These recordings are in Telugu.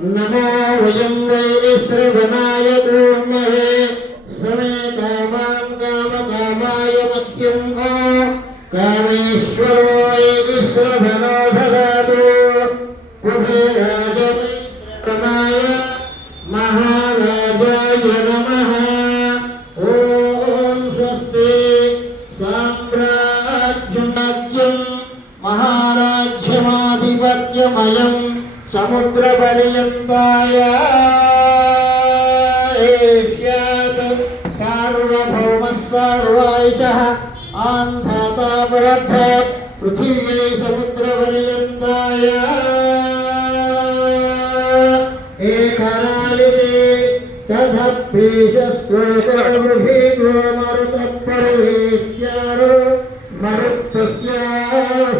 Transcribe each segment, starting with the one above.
नमो वयं वै श्रवणाय कूर्महे समे कामान् कामकामाय मत्यं कामेश्वरो वै श्रवणो ददातु कुबेराय वै श्रवणाय महाराजाय नमः। ॐ स्वस्ति साम्राज्यं महाराज्यमाधिपत्यमयं समुद्रपर्यन्ताय एष्यात् सार्वभौमः सर्वैषः आन्धाता बृहत् पृथिव्यै समुद्रपर्यन्ताय एकरालिते तदभीषस्त्वभिगो मरुतपरिवेश्यारो मरुत्तस्य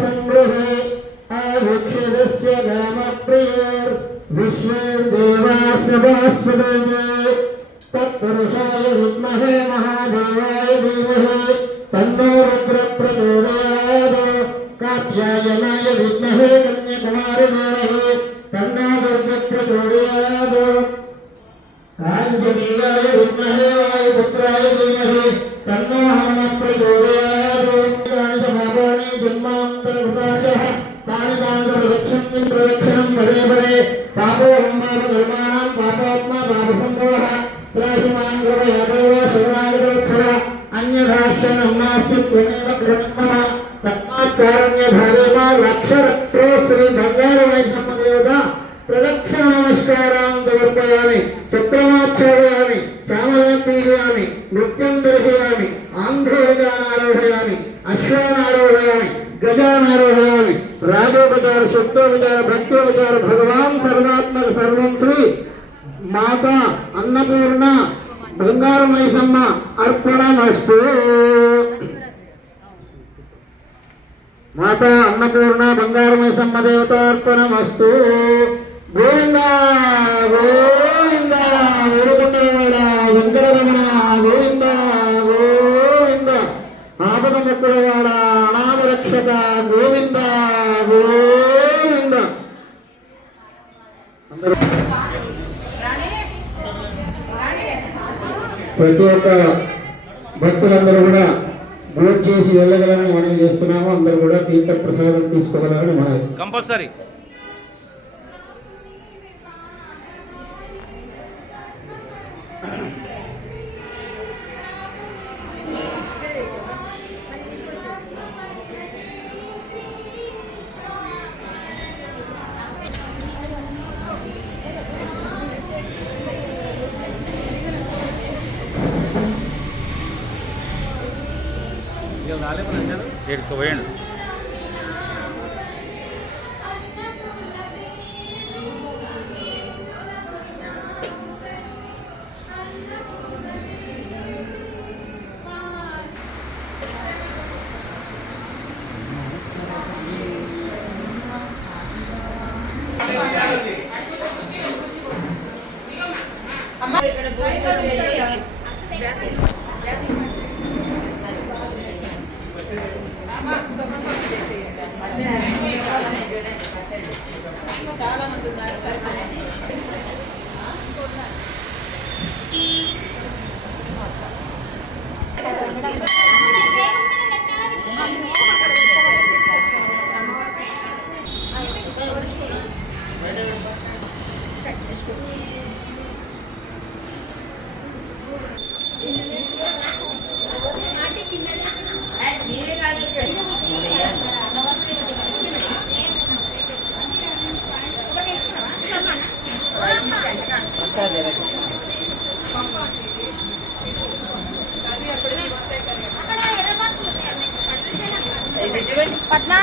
संगृहे वृक्षदस्य गामप्रियर् विश्वेर्देवासभास्पदये तत्पुरुषाय विद्महे महादेवाय धीमहि तन्नो रुद्रः प्रचोदयात् कात्यायनाय विद्महे कन्याकुमारी धीमहि तन्नो दुर्गः प्रचोदयात् आञ्जनेयाय विद्महे वायुपुत्राय धीमहि तन्नो हनुमः प्रचोदयात् पापानि जन्मान्तरकृताः प्रदक्षिणं पदे पदे पापोहं पापकर्माणां पापात्मा पापसम्भवः त्राहिमान् कृपयादेव शरणागतवत्सल अन्यथाश्रयं नास्ति त्वमेव कृतं मम तस्मात् कारुण्यभावेन लक्षरत्रो श्री बङ्गारवैष्णवदेवता प्रदक्षिणनमस्कारान् समर्पयामि चित्रमाच्छादयामि चामरान् पीडयामि नृत्यं दर्शयामि आन्ध्रविधानारोहयामि अश्वानारोहयामि गजानारोहयामि राजोपचार शुक्तोपचार भक्तोपचार भगवान सर्वात्मक सर्वं श्री माता अन्नपूर्ण बंगारमैसम्म अर्पणमस्तु। माता अन्नपूर्ण बंगारमैसम्म देवता अर्पणमस्तु। गोविंदा गोविंद वीरकुंडलवाड वेंकटरमण गोविंद गोविंद ఆపదముక్కులవాడ అనాథ రక్షక గోవింద గోవింద. ప్రతి ఒక్క భక్తులందరూ కూడా భోజనం చేసి వెళ్ళగలరని మనం చేస్తున్నాము. అందరూ కూడా తీర్థ ప్రసాదం తీసుకోగలరని మనం కంపల్సరీ. పోయండి. చాలా మంది ఉన్నారు సార్. పద్మా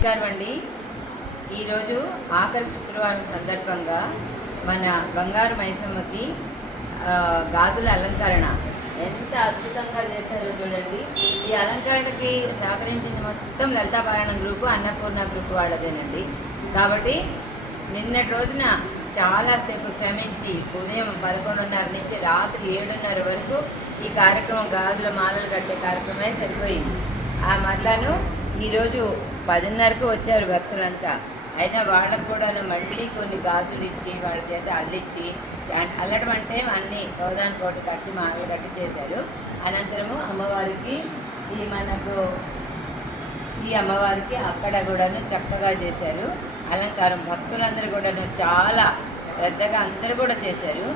నమస్కారం అండి. ఈరోజు ఆఖరి శుక్రవారం సందర్భంగా మన బంగారు మైసమ్మకి గాజుల అలంకరణ ఎంత అద్భుతంగా చేశారో చూడండి. ఈ అలంకరణకి సహకరించింది మొత్తం లలితాపారాయణం గ్రూపు, అన్నపూర్ణ గ్రూప్ వాళ్ళదేనండి. కాబట్టి నిన్నటి రోజున చాలాసేపు శ్రమించి ఉదయం 11:30 నుంచి రాత్రి 7:30 వరకు ఈ కార్యక్రమం గాజుల మాలలు కట్టే కార్యక్రమమే సరిపోయింది. ఆ మరలను ఈరోజు 10:30కు వచ్చారు భక్తులంతా. అయినా వాళ్ళకు కూడా మళ్ళీ కొన్ని గాజులు ఇచ్చి వాళ్ళ చేత అల్లిచ్చి, అల్లడం అంటే అన్నీ గోదాన్ కోట కట్టి మాలలు కట్టి చేశారు. అనంతరము అమ్మవారికి ఈ అమ్మవారికి అక్కడ కూడాను చక్కగా చేశారు అలంకారం. భక్తులందరూ కూడాను చాలా శ్రద్ధగా అందరూ కూడా చేశారు.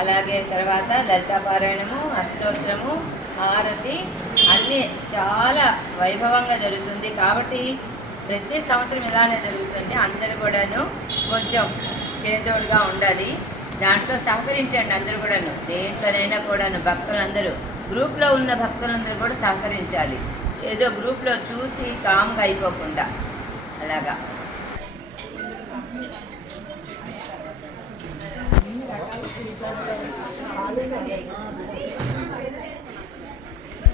అలాగే తర్వాత లలితాపారాయణము, అష్టోత్తరము, హారతి అన్నీ చాలా వైభవంగా జరుగుతుంది. కాబట్టి ప్రతి సంవత్సరం ఇలానే జరుగుతుంది. అందరూ కూడాను కొంచెం చేదోడుగా ఉండాలి. దాంట్లో సహకరించండి అందరూ కూడాను. దేంట్లోనైనా కూడాను భక్తులందరూ, గ్రూప్లో ఉన్న భక్తులందరూ కూడా సహకరించాలి. ఏదో గ్రూప్లో చూసి కామ్గా అయిపోకుండా అలాగా.